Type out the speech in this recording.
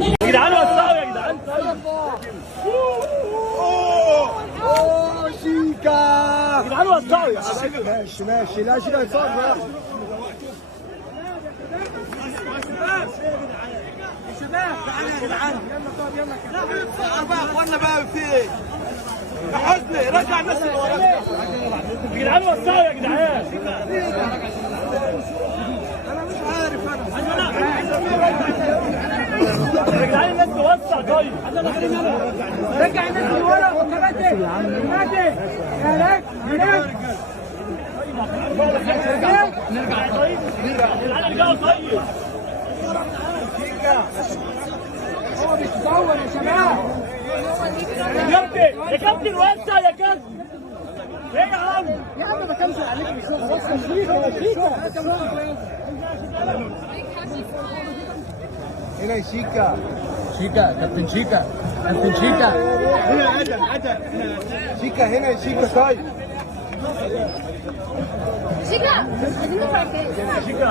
يا جدعان وسعوا يا جدعان. شيكا يا جدعان وسعوا يا ماشي ماشي. لا شيكا يتصرف. شباب تعالوا يا جدعان. يلا طب يلا بقى اخوانا بقى في يا حسني رجع الناس اللي وراك يا جدعان وسعوا يا جدعان. انا مش عارف انا يا جدعان الناس توسع طيب. رجع الناس اللي ورا وكباتن كباتن هناك هناك نرجع طيب. نرجع يا جدعان ارجعوا طيب. هو بيتصور يا شباب. يا كابتن يا كابتن وسع يا كابتن. ايه يا عم؟ يا عم ما كانش عليك بيشوف شيكا. هنا شيكا. شيكا كابتن شيكا. كابتن شيكا. هنا عدل. شيكا هنا شيكا طيب. شيكا عايزين نفرق. شيكا